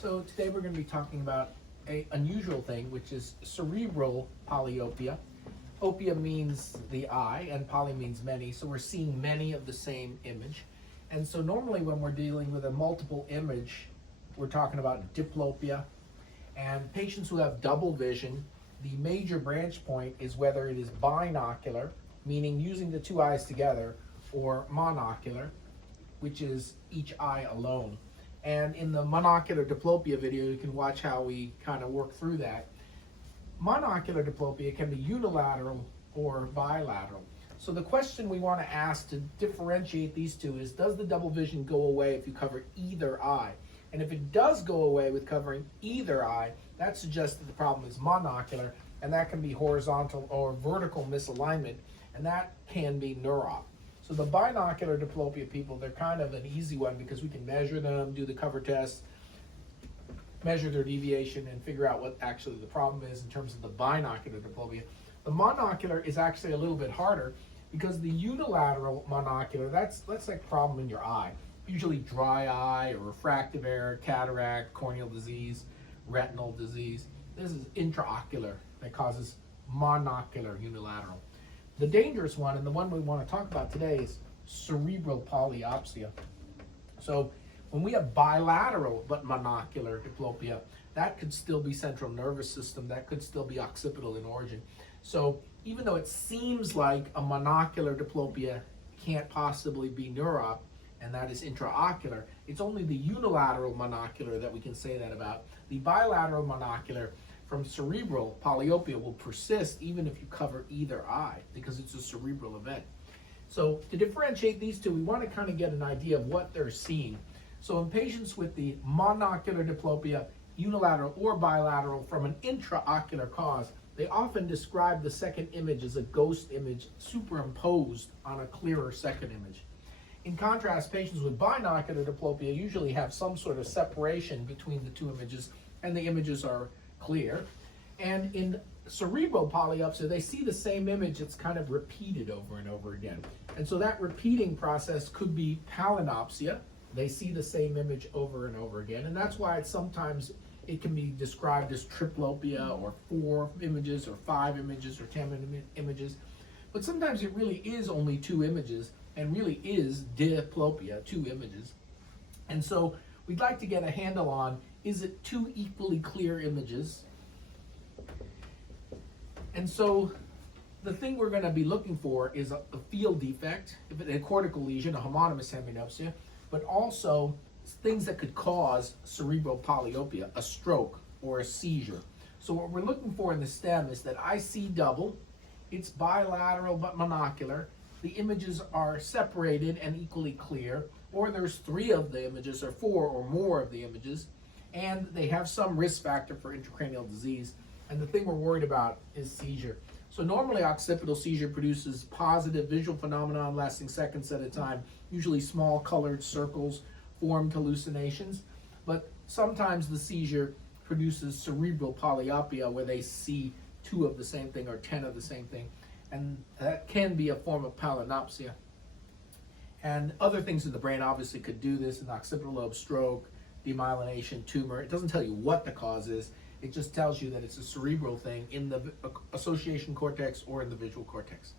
So today we're going to be talking about an unusual thing, which is cerebral polyopia. Opia means the eye, and poly means many, so we're seeing many of the same image. And so normally when we're dealing with a multiple image, we're talking about diplopia. And patients who have double vision, the major branch point is whether it is binocular, meaning using the two eyes together, or monocular, which is each eye alone. And in the monocular diplopia video, you can watch how we kind of work through that. Monocular diplopia can be unilateral or bilateral. So the question we want to ask to differentiate these two is, does the double vision go away if you cover either eye? And if it does go away with covering either eye, that suggests that the problem is monocular, and that can be horizontal or vertical misalignment, and that can be neuro-op. So the binocular diplopia people, they're kind of an easy one because we can measure them, do the cover test, measure their deviation, and figure out what actually the problem is in terms of the binocular diplopia. The monocular is actually a little bit harder because the unilateral monocular, that's like a problem in your eye. Usually dry eye or refractive error, cataract, corneal disease, retinal disease. This is intraocular that causes monocular unilateral. The dangerous one, and the one we want to talk about today, is cerebral polyopia. So when we have bilateral but monocular diplopia, that could still be central nervous system, that could still be occipital in origin. So even though it seems like a monocular diplopia can't possibly be neuro-op, and that is intraocular, it's only the unilateral monocular that we can say that about. The bilateral monocular from cerebral polyopia will persist even if you cover either eye because it's a cerebral event. So to differentiate these two, we want to kind of get an idea of what they're seeing. So in patients with the monocular diplopia, unilateral or bilateral from an intraocular cause, they often describe the second image as a ghost image superimposed on a clearer second image. In contrast, patients with binocular diplopia usually have some sort of separation between the two images, and the images are clear. And in cerebral polyopia, they see the same image, it's kind of repeated over and over again. And so that repeating process could be palinopsia. They see the same image over and over again, and that's why sometimes it can be described as triplopia, or 4 images, or 5 images, or 10 images. But sometimes it really is only 2 images, and really is diplopia, 2 images. And so we'd like to get a handle on, is it 2 equally clear images? And so the thing we're going to be looking for is a field defect, a cortical lesion, a homonymous hemianopsia, but also things that could cause cerebral polyopia, a stroke or a seizure. So what we're looking for in the stem is that I see double, it's bilateral but monocular, the images are separated and equally clear, or there's 3 of the images or 4 or more of the images, and they have some risk factor for intracranial disease, and the thing we're worried about is seizure. So normally occipital seizure produces positive visual phenomenon lasting seconds at a time, usually small colored circles, formed hallucinations, but sometimes the seizure produces cerebral polyopia where they see 2 of the same thing or 10 of the same thing, and that can be a form of palinopsia. And other things in the brain obviously could do this, an occipital lobe stroke, demyelination, tumor. It doesn't tell you what the cause is, it just tells you that it's a cerebral thing in the association cortex or in the visual cortex.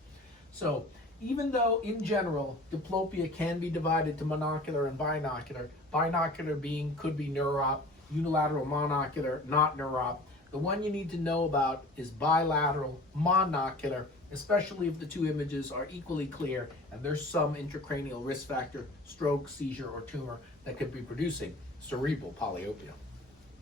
So even though in general diplopia can be divided to monocular and binocular, binocular could be neuro-op, unilateral monocular not neuro-op, the one you need to know about is bilateral monocular, especially if the 2 images are equally clear and there's some intracranial risk factor, stroke, seizure, or tumor that could be producing cerebral polyopia.